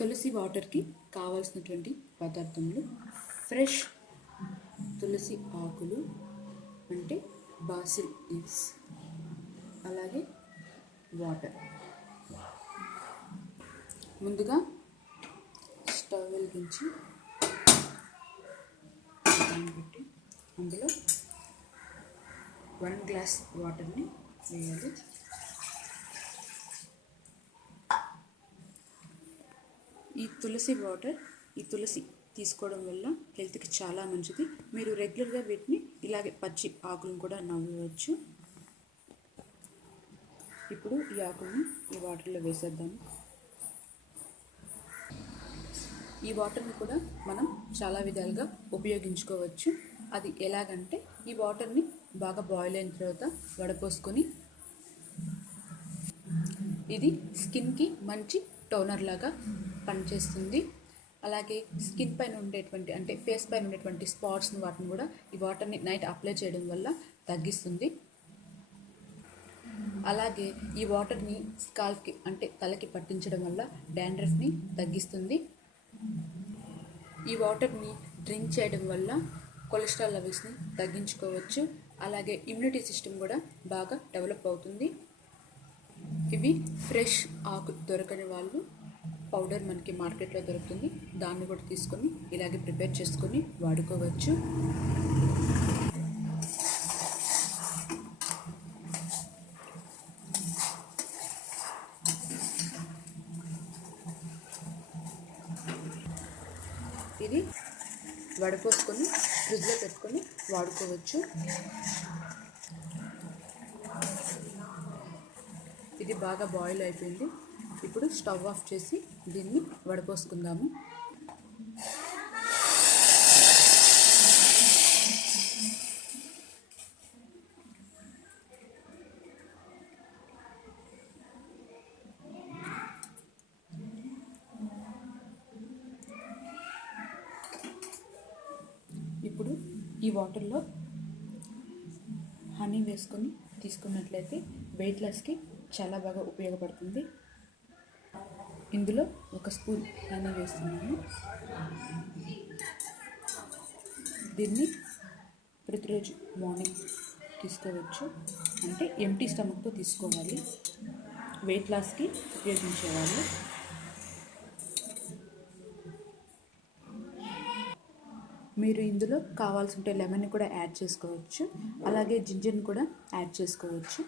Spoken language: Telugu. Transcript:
తులసి వాటర్కి కావాల్సినటువంటి పదార్థములు ఫ్రెష్ తులసి ఆకులు అంటే బాసిల్ లీవ్స్, అలాగే వాటర్. ముందుగా స్టవ్ వెలిగించి పెట్టి అందులో 1 గ్లాస్ వాటర్ని వేయాలి. ఈ తులసి తీసుకోవడం వల్ల హెల్త్కి చాలా మంచిది. మీరు రెగ్యులర్గా వీటిని ఇలాగే పచ్చి ఆకులను కూడా నవ్వవచ్చు. ఇప్పుడు ఈ ఆకుల్ని ఈ వాటర్లో వేసేద్దాము. ఈ వాటర్ని కూడా మనం చాలా విధాలుగా ఉపయోగించుకోవచ్చు. అది ఎలాగంటే, ఈ వాటర్ని బాగా బాయిల్ అయిన తర్వాత వడపోసుకొని, ఇది స్కిన్కి మంచి టోనర్ లాగా పనిచేస్తుంది. అలాగే స్కిన్ పైన ఉండేటువంటి అంటే ఫేస్ పైన ఉండేటువంటి స్పాట్స్ని వాటిని కూడా ఈ వాటర్ని నైట్ అప్లై చేయడం వల్ల తగ్గిస్తుంది. అలాగే ఈ వాటర్ని స్కాల్ఫ్కి అంటే తలకి పట్టించడం వల్ల డాండ్రఫ్ని తగ్గిస్తుంది. ఈ వాటర్ని డ్రింక్ చేయడం వల్ల కొలెస్ట్రాల్ లెవెల్స్ని తగ్గించుకోవచ్చు. అలాగే ఇమ్యూనిటీ సిస్టమ్ కూడా బాగా డెవలప్ అవుతుంది. ఇవి ఫ్రెష్ ఆకు దొరకని వాళ్ళు పౌడర్ మనకి మార్కెట్లో దొరుకుతుంది, దాన్ని కూడా తీసుకొని ఇలాగే ప్రిపేర్ చేసుకొని వాడుకోవచ్చు. ఇది వడపోసుకొని ఫ్రిడ్జ్లో పెట్టుకొని వాడుకోవచ్చు. ఇది బాగా బాయిల్ అయిపోయింది. ఇప్పుడు స్టవ్ ఆఫ్ చేసి దీన్ని వడపోసుకుందాము. ఇప్పుడు ఈ వాటర్లో హనీ వేసుకొని తీసుకున్నట్లయితే వెయిట్ లాస్కి చాలా బాగా ఉపయోగపడుతుంది. ఇందులో 1 స్పూన్ హనీ వేస్తున్నాను. దీన్ని ప్రతిరోజు మార్నింగ్ తీసుకోవచ్చు, అంటే ఎంటీ స్టమక్తో తీసుకోవాలి వెయిట్ లాస్కి ఉపయోగించేవాళ్ళు. మీరు ఇందులో కావాల్సి ఉంటే లెమన్ని కూడా యాడ్ చేసుకోవచ్చు, అలాగే జింజర్ని కూడా యాడ్ చేసుకోవచ్చు.